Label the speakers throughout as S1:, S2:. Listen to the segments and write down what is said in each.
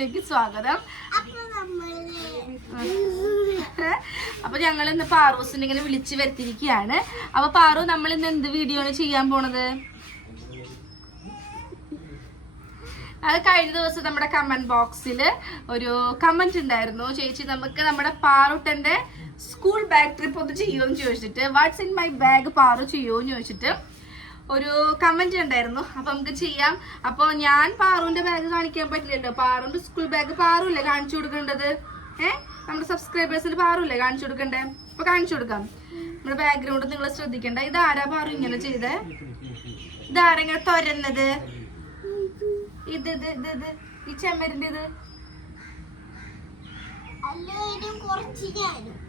S1: വീഡിയോയിലേക്ക് സ്വാഗതം.
S2: അപ്പൊ
S1: ഞങ്ങൾ ഇന്ന് പാറൂസിനെ ഇങ്ങനെ വിളിച്ചു വരുത്തിയിരിക്കുകയാണ്. അപ്പൊ പാറു നമ്മൾ ഇന്ന് എന്ത് വീഡിയോ ആണ് ചെയ്യാൻ പോണത്? അത് കഴിഞ്ഞ ദിവസം നമ്മുടെ കമന്റ് ബോക്സിൽ ഒരു കമന്റ് ഉണ്ടായിരുന്നു. ചേച്ചി നമുക്ക് നമ്മുടെ പാറുട്ടന്റെ സ്കൂൾ ബാഗ് ട്രിപ്പ് ഒന്ന് ചെയ്യുമെന്ന് ചോദിച്ചിട്ട് what's in my bag Paru ചെയ്യുമെന്ന് ചോദിച്ചിട്ട്. ഒരു കമന്റ് ഉണ്ടായിരുന്നു. അപ്പൊ നമുക്ക് ചെയ്യാം. അപ്പൊ ഞാൻ പാറുവിന്റെ ബാഗ് കാണിക്കാൻ പറ്റില്ലല്ലോ. പാറുവിന്റെ സ്കൂൾ ബാഗ് പാറുല്ലേ കാണിച്ചു കൊടുക്കേണ്ടത്? ഏഹ് നമ്മുടെ സബ്സ്ക്രൈബേഴ്സിന് പാറുല്ലേ കാണിച്ചു കൊടുക്കണ്ടേ? അപ്പൊ കാണിച്ചു കൊടുക്കാം. നമ്മുടെ ബാക്ക്ഗ്രൗണ്ട് നിങ്ങൾ ശ്രദ്ധിക്കണ്ട. ഇതാരാ പാറു ഇങ്ങനെ ചെയ്തേ? ഇതാരെങ്ങനെ തൊരന്നത്? ഇത് ഇത് ഇത് ഇത്. ഈ ചെമ്മരിന്റെ ഇത്?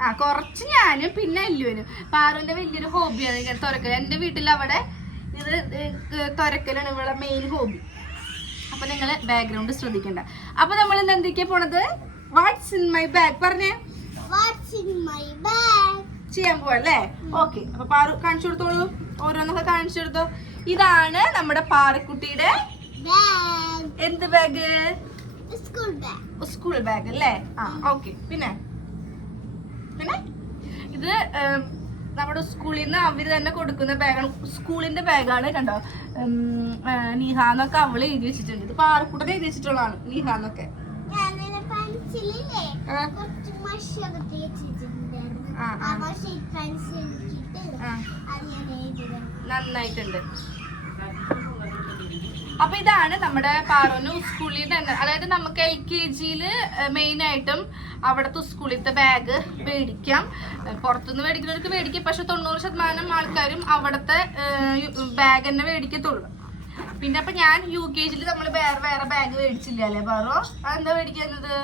S1: ആ കൊറച്ച് ഞാനും പിന്നെ അല്ലുവിനും. പാറുവിന്റെ വലിയൊരു ഹോബിയാണ് ഇങ്ങനെ തുറക്കുക എന്റെ വീട്ടിൽ അവിടെ ഇത് തുരക്കലാണ് ഇവിടെ മെയിൻ ഹോബി അപ്പൊ നിങ്ങൾ ബാക്ക്ഗ്രൗണ്ട് ശ്രദ്ധിക്കണ്ട. അപ്പൊ നമ്മൾ ഇന്ന് എന്തൊക്കെയാ പോണത്? വാട്ട്സ് ഇൻ മൈ ബാഗ് പറഞ്ഞേ. ചെയ്യാൻ പോവല്ലേ ഓക്കെ അപ്പൊ പാറു കാണിച്ചു കൊടുത്തോളൂ. ഓരോന്നൊക്കെ കാണിച്ചു കൊടുത്തോ. ഇതാണ് നമ്മുടെ പാറക്കുട്ടിയുടെ എന്ത് bag
S2: school bag
S1: school bag അല്ലേ? ആ ഓക്കെ പിന്നെ? പിന്നെ? ഇത് നമ്മുടെ സ്കൂളിൽ നിന്ന് അവർ തന്നെ കൊടുക്കുന്ന ബാഗാണ് സ്കൂളിന്റെ ബാഗാണ് കണ്ടോ? നിഹ എന്നൊക്കെ അവൾ എഴുതി വെച്ചിട്ടുണ്ട്. ഇത് പാറക്കൂട്ടം എഴുതി വെച്ചിട്ടുള്ളതാണ് നിഹ എന്നൊക്കെ. നന്നായിട്ടുണ്ട്. അപ്പൊ ഇതാണ് നമ്മുടെ പാറോന് സ്കൂളിൽ തന്നെ അതായത് നമുക്ക് എൽ കെ ജിയിൽ മെയിൻ ആയിട്ടും അവിടുത്തെ സ്കൂളിലത്തെ ബാഗ് മേടിക്കാം. പുറത്തുനിന്ന് മേടിക്കുന്നവർക്ക് മേടിക്കാം. പക്ഷെ തൊണ്ണൂറ് ശതമാനം ആൾക്കാരും അവിടുത്തെ ബാഗ് തന്നെ മേടിക്കത്തുള്ളൂ. പിന്നെ അപ്പൊ ഞാൻ യു കെ ജിയിൽ നമ്മൾ വേറെ വേറെ ബാഗ് മേടിച്ചില്ല അല്ലേ പാറോ? അതെന്താ മേടിക്കുന്നത്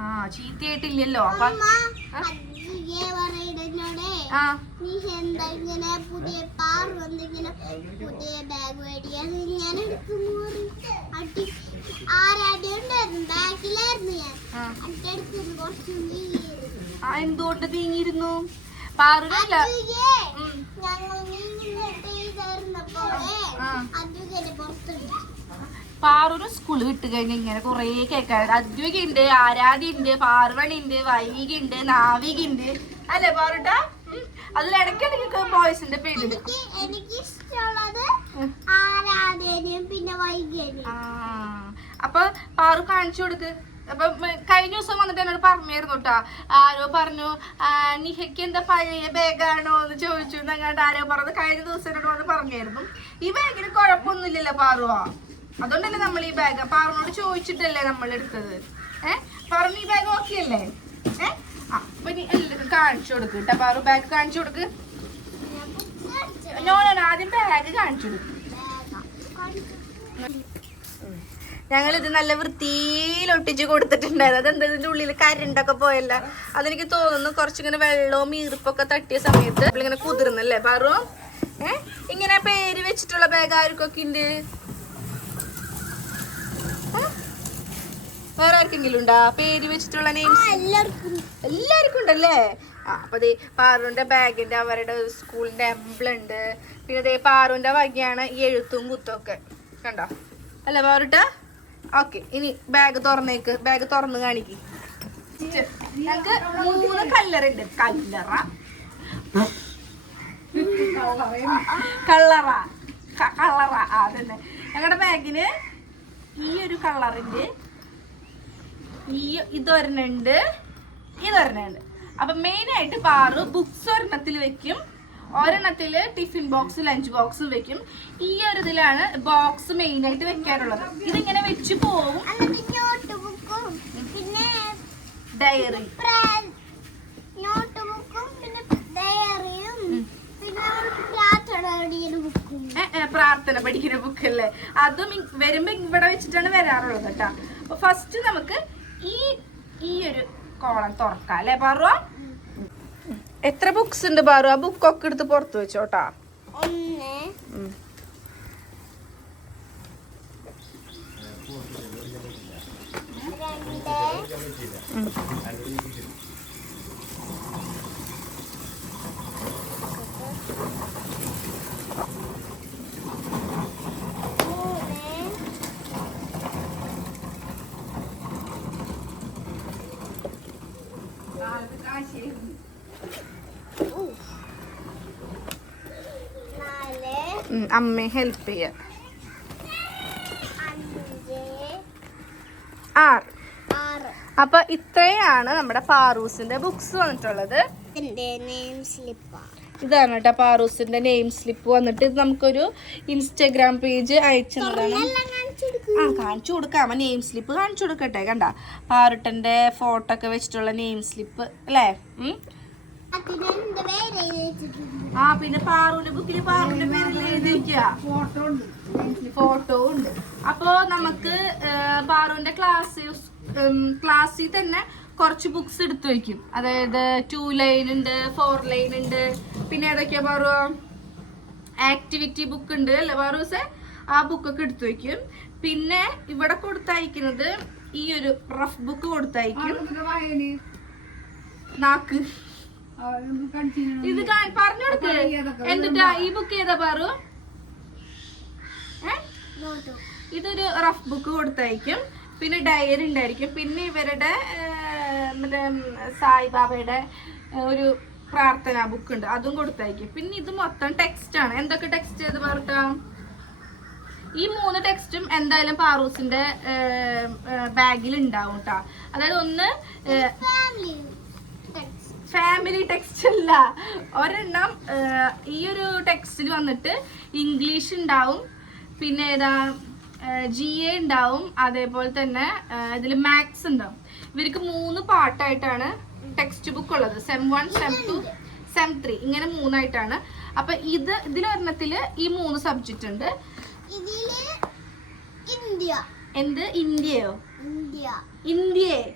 S1: ആ ചീത്തയായിട്ടില്ലല്ലോ. അപ്പൊ
S2: നീ എന്താ ഇങ്ങനെ പുതിയ പാർ വന്നിങ്ങനെ പുതിയ ബാഗ് മേടിക്കാതെ ഞാൻ എടുക്കുന്നു പറഞ്ഞിട്ട് അടി ആരാടി ഉണ്ടായിരുന്നു ബാഗിലായിരുന്നു ഞാൻ.
S1: ആ.
S2: അന്റെ കുറച്ച് നീങ്ങിയിരുന്നു.
S1: ആ എന്തുകൊണ്ട് നീങ്ങിയിരുന്നു? പാറുകല്ല.
S2: ഞങ്ങൾ
S1: പാറൂര് സ്കൂൾ വിട്ട് കഴിഞ്ഞാൽ ഇങ്ങനെ കുറേ കേൾക്കാൻ അദ്വികുണ്ട് ആരാധി ഉണ്ട് പാർവണി ഉണ്ട് വൈകി ഉണ്ട് നാവിക ഉണ്ട് അല്ലേ പാറുട്ട? അതിൽ ഇടയ്ക്കിടയ്ക്ക് ബോയ്സിന്റെ പേര്
S2: എനിക്ക് ഇഷ്ടമുള്ളത്. ആരാധനയും പിന്നെ
S1: വൈകേരി അപ്പൊ പാറു കാണിച്ചു കൊടുക്ക്. അപ്പൊ കഴിഞ്ഞ ദിവസം വന്നിട്ട് എന്നോട് പറഞ്ഞായിരുന്നു കേട്ടാ. ആരോ പറഞ്ഞു നിഹയ്ക്ക് എന്താ പഴയ ബാഗാണോ എന്ന് ചോദിച്ചു എന്നങ്ങാണ്ട് ആരോ പറഞ്ഞത്. കഴിഞ്ഞ ദിവസം എന്നോട് വന്ന് പറഞ്ഞായിരുന്നു. ഈ ബാഗിന് കുഴപ്പമൊന്നുമില്ലല്ലോ പാറുവാ. അതുകൊണ്ടല്ലേ നമ്മൾ ഈ ബാഗ് പാറുനോട് ചോദിച്ചിട്ടല്ലേ നമ്മൾ എടുത്തത്. ഏഹ് പറഞ്ഞു ഈ ബാഗ് ഓക്കെ അല്ലേ? ഏഹ് അപ്പൊ ഇനി എല്ലാവർക്കും കാണിച്ചു കൊടുക്ക് പാറു ബാഗ് കാണിച്ചു കൊടുക്ക്. നോ നോ, ആദ്യം ബാഗ് കാണിച്ചു കൊടുക്ക്. ഞങ്ങൾ ഇത് നല്ല വൃത്തിയിൽ ഒട്ടിച്ച് കൊടുത്തിട്ടുണ്ടായിരുന്നു. അതെന്താ ഇതിന്റെ ഉള്ളിൽ കരണ്ടൊക്കെ പോയല്ല. അതെനിക്ക് തോന്നുന്നു കുറച്ചിങ്ങനെ വെള്ളവും ഈർപ്പൊക്കെ തട്ടിയ സമയത്ത് ഇങ്ങനെ കുതിർന്നല്ലേ? പാറു ഏ? ഇങ്ങനെ പേര് വെച്ചിട്ടുള്ള ബാഗ് ആർക്കൊക്കെ ഉണ്ട് ഏ? വേറെ ആർക്കെങ്കിലും ഉണ്ടാ? പേര് വെച്ചിട്ടുള്ള നെയിംസ്
S2: എല്ലാവർക്കും.
S1: ഉണ്ടല്ലേ? ആ അപ്പൊ ദേ പാറുവിന്റെ ബാഗിന്റെ അവരുടെ സ്കൂളിന്റെ എംബ്ലം ഉണ്ട്. പിന്നെ ദേ പാറുവിന്റെ വകയാണ് ഈ എഴുത്തും കുത്തും ഒക്കെ. കണ്ടോ? അല്ലേ പാറുട്ട? ഓക്കെ ഇനി ബാഗ് തുറന്നേക്ക്. ബാഗ് തുറന്ന് കാണിക്ക്. ഞങ്ങക്ക് മൂന്ന് കല്ലറുണ്ട് കല്ലറ കള്ളറ കള്ളറ കളറ ആ. അതന്നെ. ഞങ്ങളുടെ ബാഗിന് ഈ ഒരു കളറിന്റെ ഈ ഇതൊരെണ്ണുണ്ട് ഇതൊരെണ്ണുണ്ട്. അപ്പൊ മെയിൻ ആയിട്ട് പാറു ബുക്സ് ഒരെണ്ണത്തിൽ വെക്കും. ഒരെണ്ണത്തിൽ ടിഫിൻ ബോക്സ് ലഞ്ച് ബോക്സ് വെക്കും. ഈ ഒരു ഇതിലാണ് ബോക്സ് മെയിൻ ആയിട്ട് വെക്കാറുള്ളത്. ഇതിങ്ങനെ വെച്ച് പോവും.
S2: പിന്നെ
S1: ഡയറി
S2: പ്രാർത്ഥന പഠിക്കുന്ന ബുക്ക്
S1: ബുക്കല്ലേ അതും വരുമ്പോ ഇവിടെ വെച്ചിട്ടാണ് വരാറുള്ളത് കേട്ടാ. അപ്പൊ ഫസ്റ്റ് നമുക്ക് ഈ ഈ ഒരു കോളം തുറക്കാം അല്ലേ പാറു എത്ര ബുക്സ് ഉണ്ട് പാറു ആ ബുക്കൊക്കെ എടുത്ത് പുറത്ത് വെച്ചോട്ടാ.
S2: ഒന്ന്
S1: ഉം.
S2: രണ്ട് മൂന്ന് നാല്
S1: ഉം, അമ്മയെ ഹെൽപ്പ് ചെയ്യ. ആറ് അപ്പൊ ഇത്രയാണ് നമ്മുടെ പാറൂസിന്റെ ബുക്സ് വന്നിട്ടുള്ളത്. ഇതാണ് കേട്ടോ പാറൂസിന്റെ നെയിം സ്ലിപ്പ് വന്നിട്ട് നമുക്കൊരു ഇൻസ്റ്റഗ്രാം പേജ് അയച്ചതാണ് ആ കാണിച്ചു കൊടുക്കാം. നെയിം സ്ലിപ്പ് കാണിച്ചു കൊടുക്കട്ടെ കണ്ട? പാറുട്ടന്റെ ഫോട്ടോ ഒക്കെ വെച്ചിട്ടുള്ള നെയിം സ്ലിപ്പ് അല്ലേ? ആ പിന്നെ പാറുവിന്റെ ബുക്കിൽ പാറുവിന്റെ പേരിൽ എഴുതിയിരിക്കുക ഫോട്ടോ ഉണ്ട്. അപ്പോ നമുക്ക് പാറുവിന്റെ ക്ലാസ് ക്ലാസ്സിൽ തന്നെ കുറച്ച് ബുക്സ് എടുത്തു വെക്കും. അതായത് ടു ലൈൻ ഉണ്ട് ഫോർ ലൈൻ ഉണ്ട്. പിന്നെ ഏതൊക്കെയാ പാറു? ആക്ടിവിറ്റി ബുക്ക് ഉണ്ട് അല്ലേ പാറൂസെ ആ ബുക്കൊക്കെ എടുത്തു വെക്കും. പിന്നെ ഇവിടെ കൊടുത്തയക്കുന്നത് ഈ ഒരു റഫ് ബുക്ക് കൊടുത്തയക്കും. നാക്ക്. ഇത് പറഞ്ഞു കൊടുക്ക്. എന്നിട്ടാ ഈ ബുക്ക് ഏതാ പാറു? ഇതൊരു റഫ് ബുക്ക് കൊടുത്തയക്കും. പിന്നെ ഡയറി ഉണ്ടായിരിക്കും. പിന്നെ ഇവരുടെ മറ്റേ സായിബാബയുടെ ഒരു പ്രാർത്ഥനാ ബുക്ക് ഉണ്ട്. അതും കൊടുത്തയക്കും. പിന്നെ ഇത് മൊത്തം ടെക്സ്റ്റ് ആണ്. എന്തൊക്കെ ടെക്സ്റ്റ് ചെയ്ത് പറഞ്ഞ ഈ മൂന്ന് ടെക്സ്റ്റും എന്തായാലും പാറൂസിന്റെ ബാഗിൽ ഉണ്ടാവും കേട്ടോ അതായത് ഒന്ന്
S2: ഫാമിലി
S1: ടെക്സ്റ്റ് അല്ല. ഒരെണ്ണം ഈ ഒരു ടെക്സ്റ്റിൽ വന്നിട്ട് ഇംഗ്ലീഷ് ഉണ്ടാവും. പിന്നെ ഏതാ ജി എ ഉണ്ടാവും. അതേപോലെ തന്നെ ഇതിൽ മാത്സ് ഉണ്ടാവും. ഇവർക്ക് മൂന്ന് പാട്ടായിട്ടാണ് ടെക്സ്റ്റ് ബുക്ക് ഉള്ളത്. Sem one sem two sem three ഇങ്ങനെ മൂന്നായിട്ടാണ്. അപ്പൊ ഇത് ഇതിലൊരെണ്ണത്തിൽ ഈ മൂന്ന് സബ്ജക്റ്റ് ഉണ്ട്.
S2: ഇതിൽ ഇന്ത്യ.
S1: എന്ത്? ഇന്ത്യയോ?
S2: ഇന്ത്യ.
S1: ഇന്ത്യയെ?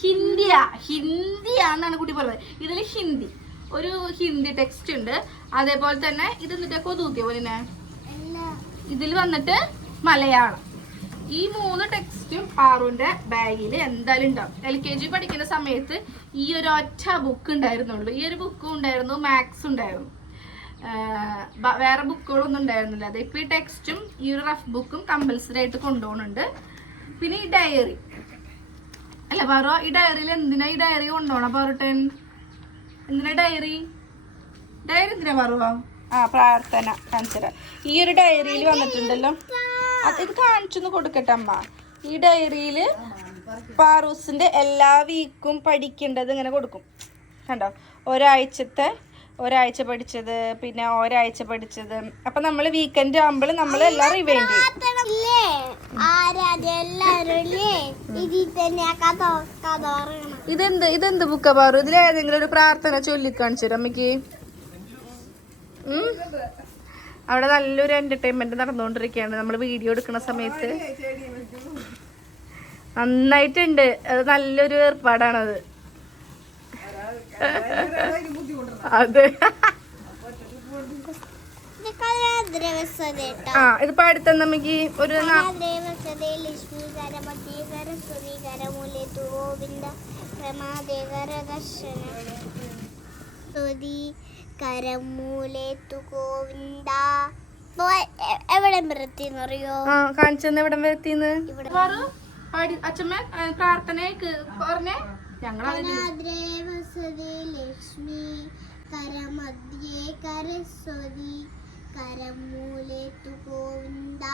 S1: ഹിന്ദിയ. ഹിന്ദിയാന്നാണ് കുട്ടി പറഞ്ഞത്. ഇതിൽ ഹിന്ദി. ഒരു ഹിന്ദി ടെക്സ്റ്റ് ഉണ്ട്. അതേപോലെ തന്നെ ഇത് എന്നിട്ട് കൊതൂത്തിയ പോലെ
S2: തന്നെ
S1: ഇതിൽ വന്നിട്ട് മലയാളം. ഈ മൂന്ന് ടെക്സ്റ്റും പാറുവിന്റെ ബാഗിൽ എന്തായാലും ഉണ്ടാവും. എൽ കെ ജി പഠിക്കുന്ന സമയത്ത് ഈ ഒരു ഒറ്റ ബുക്ക് ഉണ്ടായിരുന്നുള്ളൂ. ഈ ഒരു ബുക്കും ഉണ്ടായിരുന്നു മാത്സ് ഉണ്ടായിരുന്നു. വേറെ ബുക്കുകളൊന്നും ഉണ്ടായിരുന്നില്ല. അത് ഇപ്പൊ ഈ ടെക്സ്റ്റും ഈ ഒരു റഫ് ബുക്കും കമ്പൽസറി ആയിട്ട് കൊണ്ടുപോകുന്നുണ്ട്. പിന്നെ ഈ ഡയറി. അല്ല പറ ഈ ഡയറിയിൽ എന്തിനാ ഈ ഡയറി കൊണ്ടുപോകണം? പറട്ടെ എന്തിനാ ഡയറി? ഡയറി എന്തിനാ പറയുക ആ പ്രാർത്ഥന കാണിച്ചുതരാം ഈ ഒരു ഡയറിയിൽ വന്നിട്ടുണ്ടല്ലോ. ഇത് കാണിച്ചൊന്ന് കൊടുക്കട്ടെ അമ്മ. ഈ ഡയറിയിൽ പാറൂസിന്റെ എല്ലാ വീക്കും പഠിക്കേണ്ടത് ഇങ്ങനെ കൊടുക്കും. കണ്ടോ? ഒരാഴ്ചത്തെ ഒരാഴ്ച പഠിച്ചത് പിന്നെ ഒരാഴ്ച പഠിച്ചത്. അപ്പൊ നമ്മൾ വീക്കെൻഡ് ആകുമ്പോൾ നമ്മൾ എല്ലാം റിവൈൻഡ് ചെയ്യും. ഇതെന്ത് ഇതെന്ത് ബുക്കാ പാറു? ഇതിൽ ഏതെങ്കിലും ഒരു പ്രാർത്ഥന ചൊല്ലിക്കാണിച്ചു കാണിച്ചു അമ്മയ്ക്ക്. അവിടെ നല്ലൊരു എന്റർടൈൻമെന്റ് നടന്നുകൊണ്ടിരിക്കുകയാണ്. നമ്മൾ വീഡിയോ എടുക്കുന്ന സമയത്ത്. നന്നായിട്ടുണ്ട്. അത് നല്ലൊരു ഏർപ്പാടാണത്. അതെ. ആ ഇത് അടുത്ത നമുക്ക് ഒരു
S2: ഗോവിന്ദ എവിടെ അറിയോ
S1: ആ കാണിച്ചെന്ന് എവിടെ വരത്തിന്ന്? അച്ഛമ്മ പ്രാർത്ഥനയ്ക്ക് പറഞ്ഞേ.
S2: കലാദ്രവസതി ലക്ഷ്മി കരമധ്യേ കരസ്വതി കരമൂലെ ഗോവിന്ദ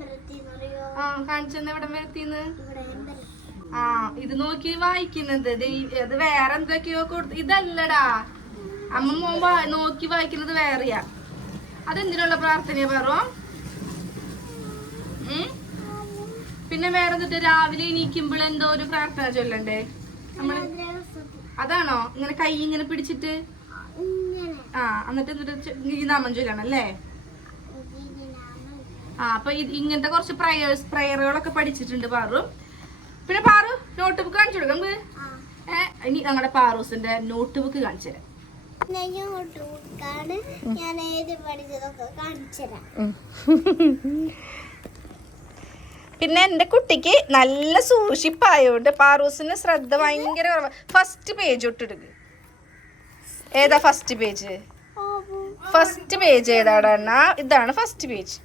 S2: വൃത്തിന്ന് അറിയോ?
S1: ആ ഇത് നോക്കി വായിക്കുന്നത്. അത് വേറെ എന്തൊക്കെയോ കൊടുത്ത് ഇതല്ലടാ. അമ്മ മോൻ നോക്കി വായിക്കുന്നത് വേറെയാ. അതെന്തിനുള്ള പ്രാർത്ഥനയാ പറോ? പിന്നെ വേറെ എന്നിട്ട് രാവിലെ എണീക്കുമ്പോൾ എന്തോ ഒരു പ്രാർത്ഥന ചൊല്ലണ്ടേ?
S2: നമ്മൾ
S1: അതാണോ? ഇങ്ങനെ കൈ ഇങ്ങനെ പിടിച്ചിട്ട്?
S2: ഇങ്ങനെ.
S1: ആ എന്നിട്ട് എന്നിട്ട് നാമം ചൊല്ലണം അല്ലേ? ആ അപ്പൊ ഇങ്ങനത്തെ കുറച്ച് പ്രയേഴ്സ് പ്രയറുകളൊക്കെ പഠിച്ചിട്ടുണ്ട് പാറു. പിന്നെ പാറു നോട്ട് ബുക്ക് കാണിച്ചു കൊടുക്കാം നമുക്ക്.
S2: ആ.
S1: ഏ, ഇനി ഞങ്ങളുടെ പാറൂസിന്റെ നോട്ട് ബുക്ക് കാണിച്ചു തരാം.
S2: ഞാൻ ഏത് പഠിച്ചതൊക്കെ കാണിച്ചുതരാം
S1: പിന്നെ എന്റെ കുട്ടിക്ക് നല്ല സൂക്ഷിപ്പായോണ്ട് പാറൂസിന് ശ്രദ്ധ ഭയങ്കര ഫസ്റ്റ് പേജ് തൊട്ടിടുക. ഏതാ ഫസ്റ്റ് പേജ് ഫസ്റ്റ് പേജ് ഏതാടാ ഇതാണ് ഫസ്റ്റ് പേജ്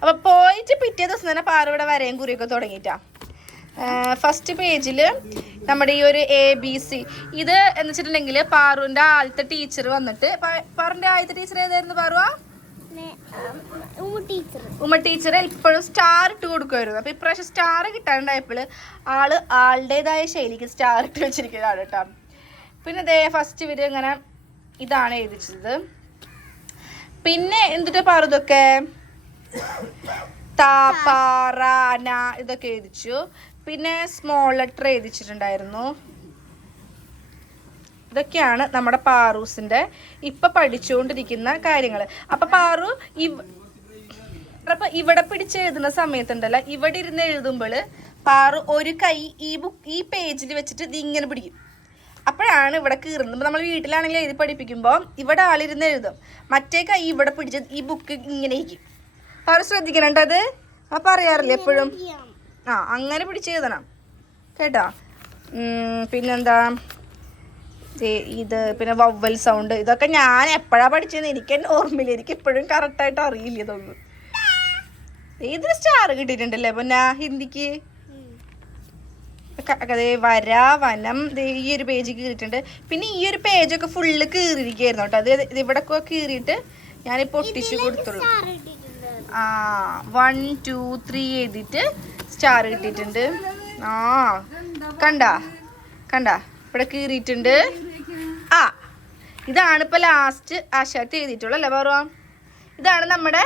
S1: അപ്പൊ പോയിട്ട് പിറ്റേ ദിവസം തന്നെ പാറയുടെ വരയും കുറിയൊക്കെ തുടങ്ങിയിട്ടാ. ഫസ്റ്റ് പേജിൽ നമ്മുടെ ഈ ഒരു എ ബി സി ഇത് എന്ന് വെച്ചിട്ടുണ്ടെങ്കിൽ പാറുവിന്റെ ആദ്യത്തെ ടീച്ചർ വന്നിട്ട് പ- പാറുവിന്റെ ആദ്യത്തെ ടീച്ചർ ഏതായിരുന്നു പാറുവാ? ഉമ്മ ടീച്ചർ എപ്പോഴും സ്റ്റാർ ഇട്ട് കൊടുക്കുമായിരുന്നു. അപ്പൊ ഇപ്രാവശ്യം സ്റ്റാർ കിട്ടാണ്ടായപ്പോൾ ആൾ ആളുടേതായ ശൈലിക്ക് സ്റ്റാർ ഇട്ട് വെച്ചിരിക്കുന്നതാണ് കേട്ടോ. പിന്നെ ദേ ഫസ്റ്റ് ഇവർ ഇങ്ങനെ ഇതാണ് എഴുതിച്ചത്. പിന്നെ എന്തിട്ട് പറതൊക്കെ താപാറാന ഇതൊക്കെ എഴുതിച്ചു. പിന്നെ സ്മോൾ ലെറ്റർ എഴുതിച്ചിട്ടുണ്ടായിരുന്നു. ഇതൊക്കെയാണ് നമ്മുടെ പാറൂസിന്റെ ഇപ്പൊ പഠിച്ചുകൊണ്ടിരിക്കുന്ന കാര്യങ്ങൾ. അപ്പൊ പാറു ഇവ ഇവിടെ പിടിച്ച് എഴുതുന്ന സമയത്തുണ്ടല്ലോ ഇവിടെ ഇരുന്ന് എഴുതുമ്പോൾ പാറു ഒരു കൈ ഈ ബുക്ക് ഈ പേജിൽ വെച്ചിട്ട് ഇത് ഇങ്ങനെ പിടിക്കും. അപ്പോഴാണ് ഇവിടെ കീറുന്നത്. നമ്മൾ വീട്ടിലാണെങ്കിൽ എഴുതി പഠിപ്പിക്കുമ്പോൾ ഇവിടെ ആളിരുന്ന് എഴുതും. മറ്റേ കൈ ഇവിടെ പിടിച്ച് ഈ ബുക്ക് ഇങ്ങനെ ഇരിക്കും. പാറു ശ്രദ്ധിക്കണം അത്? ആ പറയാറില്ലേ എപ്പോഴും? ആ അങ്ങനെ പിടിച്ച് എഴുതണം. കേട്ടോ? പിന്നെന്താ? ഇത് പിന്നെ വവ്വൽ സൗണ്ട് ഇതൊക്കെ ഞാൻ എപ്പോഴാ പഠിച്ചതെന്ന് എനിക്ക് തന്നെ ഓർമ്മയില്ല. എനിക്ക് ഇപ്പോഴും കറക്റ്റായിട്ട് അറിയില്ല ഇതൊന്നും. ഇതിന് സ്റ്റാർ കിട്ടിയിട്ടുണ്ടല്ലേ? പിന്നെ ഹിന്ദിക്ക്? വര വനം. ഈ ഒരു പേജ് കീറിയിട്ടുണ്ട് പിന്നെ ഈ ഒരു പേജൊക്കെ ഫുള്ള് കീറിയിരിക്കുകയായിരുന്നു കേട്ടോ. അത് ഇത് ഇവിടെ കീറിയിട്ട് ഞാൻ പൊട്ടിച്ചു കൊടുത്തുള്ളൂ. ആ വൺ ടു ത്രീ എഴുതിയിട്ട് സ്റ്റാർ കിട്ടിയിട്ടുണ്ട്. ആ കണ്ട? കണ്ട? ഇവിടെ കീറിയിട്ടുണ്ട്. ആ ഇതാണ് ഇപ്പൊ ലാസ്റ്റ് ആശാത്തി എഴുതിയിട്ടുള്ളൂ അല്ലേ പറ ഇതാണ് നമ്മുടെ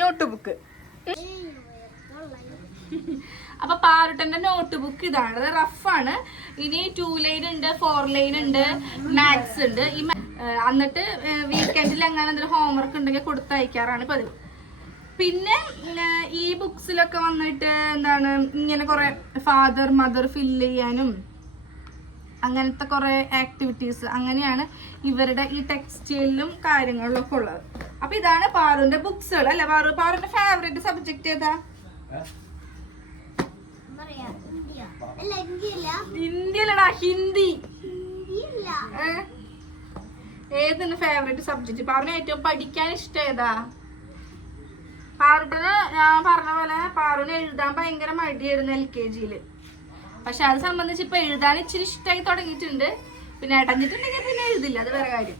S1: നോട്ട് ബുക്ക് അപ്പൊ പാറുട്ടന്റെ നോട്ട് ബുക്ക് ഇതാണ്. അത് റഫാണ് ഇനി ടു ലൈൻ ഉണ്ട് ഫോർ ലൈൻ ഉണ്ട് മാത്സ് ഉണ്ട്. ഈ എന്നിട്ട് വീക്കെൻഡിൽ അങ്ങനെ എന്തെങ്കിലും ഹോംവർക്ക് ഉണ്ടെങ്കിൽ കൊടുത്തയക്കാറാണ് പതിവ്. പിന്നെ ഈ ബുക്സിലൊക്കെ വന്നിട്ട് എന്താണ് ഇങ്ങനെ കുറെ ഫാദർ മദർ ഫില്ല് ചെയ്യാനും അങ്ങനത്തെ കുറേ ആക്ടിവിറ്റീസ് അങ്ങനെയാണ് ഇവരുടെ ഈ ടെക്സ്റ്റൈലിലും കാര്യങ്ങളിലും ഒക്കെ ഉള്ളത്. അപ്പൊ ഇതാണ് പാറുവിന്റെ ബുക്സുകൾ അല്ലെ പാറു? പാറുവിന്റെ ഫേവറേറ്റ് സബ്ജക്ട് ഏതാ? ഇന്ത്യയിലടാ ഹിന്ദി? ഏതാണ് ഫേവറേറ്റ് സബ്ജക്ട് പാറിന് ഏറ്റവും പഠിക്കാൻ ഇഷ്ടം ഏതാ? പാറുടെ ഞാൻ പറഞ്ഞ പോലെ പാറുവിന് എഴുതാൻ ഭയങ്കര മടിയായിരുന്നു എൽ കെ ജിയിൽ. പക്ഷെ അത് സംബന്ധിച്ച് ഇപ്പൊ എഴുതാൻ ഇച്ചിരി ഇഷ്ടമായി തുടങ്ങിയിട്ടുണ്ട്. പിന്നെ അടഞ്ഞിട്ടുണ്ടെങ്കിൽ പിന്നെ എഴുതില്ല അത് വേറെ കാര്യം.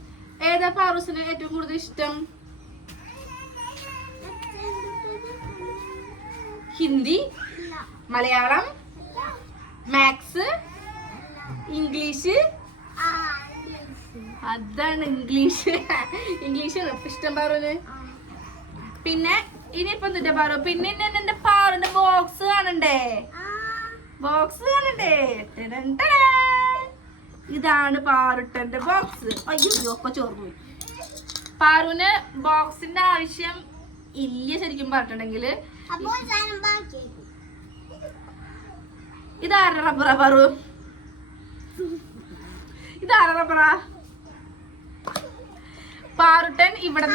S1: ഏതാ പാറൂസിന് ഏറ്റവും കൂടുതൽ ഇഷ്ടം? Hindi Malayalam maths English. അതാണ് ഇംഗ്ലീഷ്. ഇംഗ്ലീഷ് ഇഷ്ടം പാറുന് പിന്നെ ഇനിയിപ്പോ എന്താ പാറു പിന്നെ പാറുന്റെ ബോക്സ് കാണണ്ടേ? ബോക്സ് കാണണ്ടേ. ഇതാണ് പാറുട്ടന്റെ ബോക്സ് അയ്യോ ഒക്കെ ചോർന്നു പാറുവിന് ബോക്സിന്റെ ആവശ്യം ഇല്ല ശരിക്കും പറഞ്ഞിട്ടുണ്ടെങ്കിൽ ഇതാരുടെ റബ്ബറാ പാറു ഇതാര റബ്ബറ പാറുട്ടൻ ഇവിടെ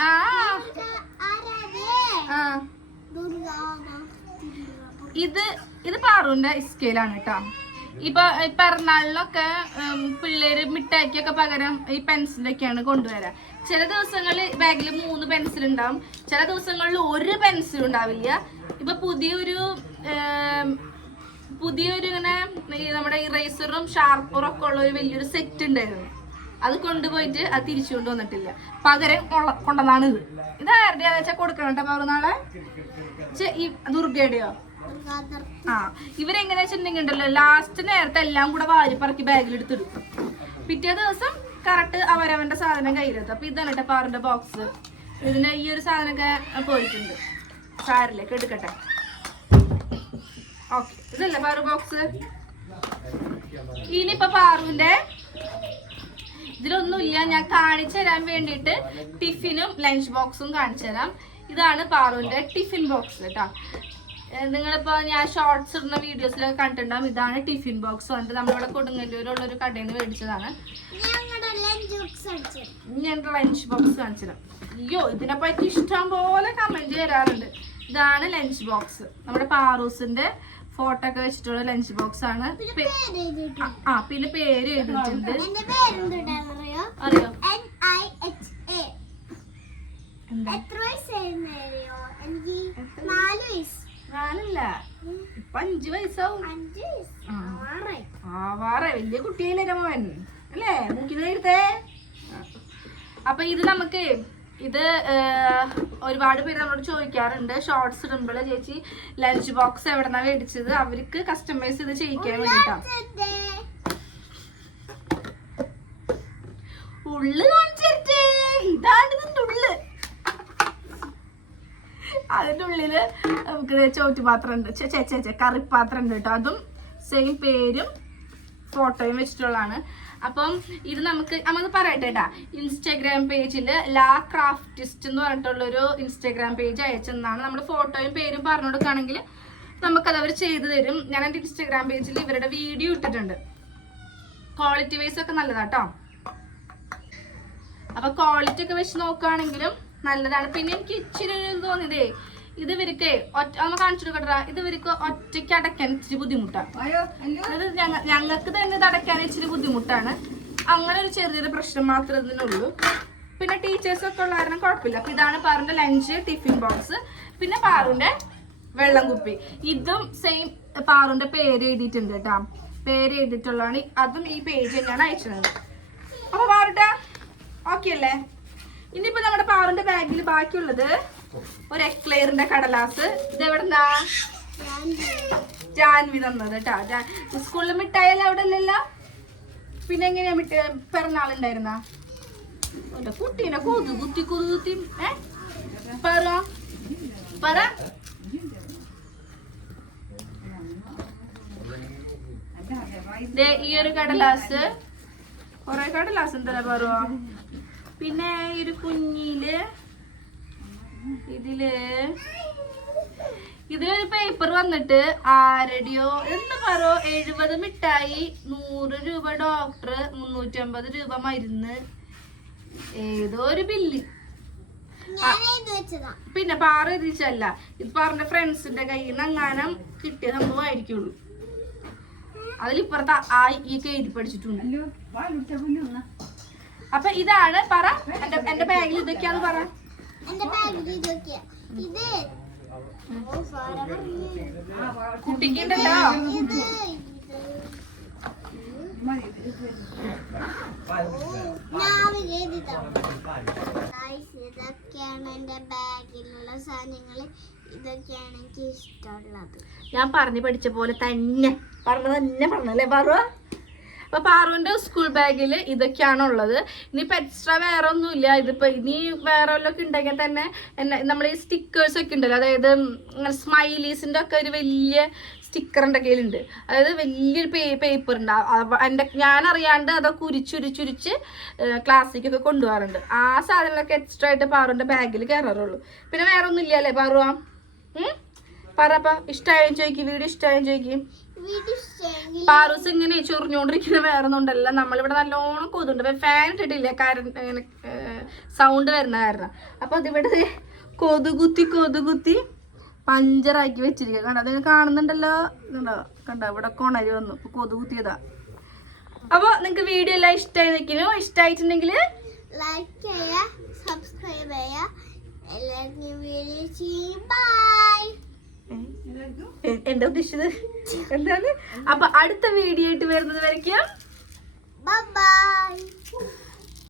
S1: ആ ആ ഇത് ഇത് പാറുവിന്റെ സ്കെയിലാണ് കേട്ടോ ഇപ്പൊ പിറന്നാളിലൊക്കെ പിള്ളേര് മിഠായിക്കൊക്കെ പകരം ഈ പെൻസിലൊക്കെയാണ് കൊണ്ടുവരാ. ചില ദിവസങ്ങളിൽ ബാഗിൽ മൂന്ന് പെൻസിൽ ഉണ്ടാവും. ചില ദിവസങ്ങളിൽ ഒരു പെൻസിൽ ഉണ്ടാവില്ല. ഇപ്പൊ പുതിയൊരു പുതിയൊരു ഇങ്ങനെ നമ്മുടെ ഇറേസറും ഷാർപ്പറും ഒക്കെ ഉള്ള ഒരു വലിയൊരു സെറ്റ് ഉണ്ടായിരുന്നു. അത് കൊണ്ടുപോയിട്ട് അത് തിരിച്ചു കൊണ്ടുവന്നിട്ടില്ല. പകരം കൊണ്ടതാണ് ഇത് ഇത് ആരുടെയാന്ന് വെച്ചാൽ കൊടുക്കണം കേട്ടോ പറഞ്ഞാളെ ദുർഗയുടെയോ? ആ ഇവരെങ്ങനെ വെച്ചിട്ടുണ്ടെങ്കിൽ ഉണ്ടല്ലോ ലാസ്റ്റ് നേരത്തെ എല്ലാം കൂടെ വാരി പറക്കി ബാഗിൽ എടുത്തിടും പിറ്റേ ദിവസം കറക്റ്റ് അവരവന്റെ സാധനം കയ്യിലെത്തും. അപ്പൊ ഇതാണ് കേട്ടോ പാറിന്റെ ബോക്സ് ഇതിന് ഈ ഒരു സാധനമൊക്കെ പോയിട്ടുണ്ട്. സാരിലേക്ക് എടുക്കട്ടെ. ഓക്കെ ഇതല്ലേ പാറു ബോക്സ് ഇനിയിപ്പൊ പാറുവിന്റെ ഇതിലൊന്നുമില്ല ഞാൻ കാണിച്ചു തരാൻ വേണ്ടിയിട്ട് ടിഫിനും ലഞ്ച് ബോക്സും കാണിച്ചു തരാം. ഇതാണ് പാറുവിന്റെ ടിഫിൻ ബോക്സ് കേട്ടോ നിങ്ങളിപ്പോ ഞാൻ ഷോർട്സ് ഇടുന്ന വീഡിയോസിലൊക്കെ കണ്ടിട്ടുണ്ടാവും. ഇതാണ് ടിഫിൻ ബോക്സ് വന്നിട്ട് നമ്മളിവിടെ കൊടുങ്ങല്ലൂരുള്ള ഒരു കടയിൽ നിന്ന് മേടിച്ചതാണ് ഞാൻ ലഞ്ച് ബോക്സ് കാണിച്ചത് അയ്യോ ഇതിനെ പറ്റി ഇഷ്ടം പോലെ കമന്റ് വരാറുണ്ട്. ഇതാണ് ലഞ്ച് ബോക്സ് നമ്മുടെ പാറൂസിന്റെ ഫോട്ടോ ഒക്കെ വെച്ചിട്ടുള്ള ലഞ്ച് ബോക്സ് ആണ്. ആ, പിന്നെ പേര് എഴുതിയിട്ടുണ്ട്. അറിയോ?
S2: എത്ര വയസ്സായിരുന്നു നാല് വയസ്സ്.
S1: ഞാനല്ല
S2: ഉം.
S1: ഇപ്പൊ അഞ്ചു വയസ്സാവും. ആവാറേ വലിയ കുട്ടിയല്ലേ രമോൻ അല്ലേ? മൂക്കിന്ന് എടുത്തേ അപ്പൊ ഇത് നമുക്ക് ഇത് ഒരുപാട് പേര് നമ്മളോട് ചോദിക്കാറുണ്ട്. ഷോർട്സ് ഇടുമ്പോൾ ചേച്ചി ലഞ്ച് ബോക്സ് എവിടെന്നാ മേടിച്ചത്? അവർക്ക് കസ്റ്റമൈസ് ഇത് ചെയ്യിക്കാൻ വേണ്ടിട്ടാണ് ഉള്ളു കാണിച്ചേ ഇതാണ് ഇതിന്റെ ഉള്ളു അതിന്റെ ഉള്ളിൽ നമുക്ക് ചോറ്റുപാത്രം ഉണ്ട് ചെ ചെ, കറിപ്പാത്രം ഉണ്ട് കേട്ടോ. അതും സെയിം പേരും ഫോട്ടോയും വെച്ചിട്ടുള്ളതാണ്. അപ്പം ഇത് നമുക്ക് നമുക്ക് പറയട്ടെ കേട്ടാ ഇൻസ്റ്റാഗ്രാം പേജിൽ ലാ ക്രാഫ്റ്റിസ്റ്റ് എന്ന് പറഞ്ഞിട്ടുള്ളൊരു ഇൻസ്റ്റാഗ്രാം പേജ് അയച്ചെന്നാണ് നമ്മൾ ഫോട്ടോയും പേരും പറഞ്ഞു കൊടുക്കുകയാണെങ്കിൽ നമുക്കത് അവർ ചെയ്തു തരും. ഞാൻ എന്റെ ഇൻസ്റ്റാഗ്രാം പേജിൽ ഇവരുടെ വീഡിയോ ഇട്ടിട്ടുണ്ട്. ക്വാളിറ്റി വൈസ് ഒക്കെ നല്ലതാട്ടോ അപ്പൊ ക്വാളിറ്റി ഒക്കെ വെച്ച് നോക്കുകയാണെങ്കിലും നല്ലതാണ്. പിന്നെ എനിക്ക് ഇച്ചിരി ഒരു തോന്നിയതേ ഇത് ഇവർക്ക് ഒറ്റ ഒന്ന് കാണിച്ചു കൊടുക്കട്ടാ ഇത് ഇവർക്ക് ഒറ്റയ്ക്ക് അടയ്ക്കാൻ ഇച്ചിരി ബുദ്ധിമുട്ടാണ് അതായത് ഞങ്ങ- ഞങ്ങൾക്ക് തന്നെ ഇത് അടയ്ക്കാൻ ഇച്ചിരി ബുദ്ധിമുട്ടാണ്. അങ്ങനെ ഒരു ചെറിയൊരു പ്രശ്നം മാത്രമേ ഇതിനുള്ളൂ. പിന്നെ ടീച്ചേഴ്സ് ഒക്കെ ഉള്ള കാരണം കുഴപ്പമില്ല. അപ്പൊ ഇതാണ് പാറുന്റെ ലഞ്ച് ടിഫിൻ ബോക്സ് പിന്നെ പാറുന്റെ വെള്ളം കുപ്പി. ഇതും സെയിം പാറുന്റെ പേര് എഴുതിയിട്ടുണ്ട് കേട്ടോ. പേര് എഴുതിയിട്ടുള്ളതാണ്. അതും ഈ പേജ് തന്നെയാണ് അയച്ചത്. അപ്പൊ പാറുട്ട ഓക്കെ അല്ലേ? ഇനിയിപ്പോ നമ്മുടെ പാവറിന്റെ ബാഗിൽ ബാക്കിയുള്ളത് ഒരു എക്ലെയറിന്റെ കടലാസ്. ഇത് എവിടെന്നാ ജാൻവി തന്നത് കേട്ടാ സ്കൂളിൽ മിഠായി അവിടെ അല്ലല്ലോ പിന്നെ എങ്ങനെയാ മിട്ട് പിറന്നാളുണ്ടായിരുന്ന? കുട്ടീനെ കൊതു കുത്തി കൊതു കുത്തി ഏ? പറ. പറ. ഈ ഒരു കടലാസ്. കൊറേ കടലാസ് എന്താ പറ. പിന്നെ ഈ ഒരു കുഞ്ഞിൽ ഇതിൽ ഇതിലൊരു പേപ്പർ വന്നിട്ട് ആരടിയോ എന്ന് പറയോ എഴുപത് മിഠായി നൂറ് രൂപ ഡോക്ടർ മുന്നൂറ്റമ്പത് രൂപ മരുന്ന് ഏതോ ഒരു ബില്ല്
S2: ഞാൻ ഇത് വെച്ചതാ.
S1: പിന്നെ പാറ എഴുതിച്ചല്ല ഇത് പാറിന്റെ ഫ്രണ്ട്സിന്റെ കയ്യിൽ നിന്ന് അങ്ങാനം കിട്ടിയ സംഭവമായിരിക്കുള്ളൂ. അതിലിപ്പുറത്ത് ആ ഈ ഒക്കെ എഴുതി പഠിച്ചിട്ടുണ്ട് അപ്പൊ ഇതാണ് പറ. എന്റെ എന്റെ ബാഗിൽ ഇതൊക്കെയാന്ന് പറ.
S2: എന്റെ ബാഗിൽ ഇതൊക്കെയാ. ഇത്.
S1: കുട്ടിക്കുണ്ടല്ലോ.
S2: ഇതൊക്കെയാണ് എന്റെ ബാഗിലുള്ള സാധനങ്ങൾ ഇതൊക്കെയാണ് എനിക്ക് ഇഷ്ടമുള്ളത്.
S1: ഞാൻ പറഞ്ഞു പഠിച്ച പോലെ തന്നെ. പറഞ്ഞ തന്നെ പറഞ്ഞല്ലേ പാറു. അപ്പൊ പാറുവിന്റെ സ്കൂൾ ബാഗിൽ ഇതൊക്കെയാണ് ഉള്ളത് ഇനിയിപ്പോ എക്സ്ട്രാ വേറെ ഒന്നുമില്ല. ഇതിപ്പോ ഇനി വേറെ ഒക്കെ ഉണ്ടെങ്കിൽ തന്നെ നമ്മൾ ഈ സ്റ്റിക്കേഴ്സ് ഒക്കെ ഉണ്ടല്ലോ. അതായത് സ്മൈലീസിന്റെ ഒക്കെ ഒരു വലിയ സ്റ്റിക്കർ എന്റെ കയ്യിലുണ്ട്. അതായത് വലിയൊരു പേ പേപ്പർ ഉണ്ട്. എന്റെ ഞാൻ അറിയാണ്ട് അതൊക്കെ ഉരിച്ചുരിച്ചുരിച്ച് ക്ലാസ്സിലേക്കൊക്കെ കൊണ്ടുപോകാറുണ്ട്. ആ സാധനങ്ങളൊക്കെ എക്സ്ട്രാ ആയിട്ട് പാറുവിന്റെ ബാഗിൽ കയറാറുള്ളൂ. പിന്നെ വേറെ ഒന്നും ഇല്ലല്ലേ പാറുവാ? പറ ഇഷ്ടായും ചോദിക്കും. വീഡിയോ ഇഷ്ടായും ചോദിക്കും. പാറൂസ് ഇങ്ങനെ ചൊറിഞ്ഞോണ്ടിരിക്കുന്ന വേറെ ഒന്നുണ്ടല്ല നമ്മളിവിടെ നല്ലോണം കൊതുണ്ട്. ഫാൻ ഇട്ടിട്ടില്ല? കാരണം സൗണ്ട് വരുന്ന കാരണം. അപ്പൊ അതിവിടെ കൊതുകുത്തി കൊതുകുത്തി പഞ്ചറാക്കി വെച്ചിരിക്കുക കണ്ടോ? അതിന് കാണുന്നുണ്ടല്ലോ? കണ്ടോ? കണ്ടോ? ഇവിടെ കൊണരി വന്നു. ഇപ്പൊ കൊതുകുത്തിയതാ. അപ്പൊ നിങ്ങക്ക് വീഡിയോ എല്ലാം ഇഷ്ടമായി നിൽക്കുന്നു. ഇഷ്ടമായിട്ടുണ്ടെങ്കിൽ
S2: ലൈക്ക് ചെയ്യുക സബ്സ്ക്രൈബ് ചെയ്യുക. എല്ലാവർക്കും വീഡിയോ ചെയ്യും ബൈ
S1: എന്താ ഉദ്ദേശിച്ചത്? എന്താണ്? അപ്പൊ അടുത്ത വീഡിയോ ആയിട്ട് വരുന്നത് വരയ്ക്കാം.
S2: ബൈ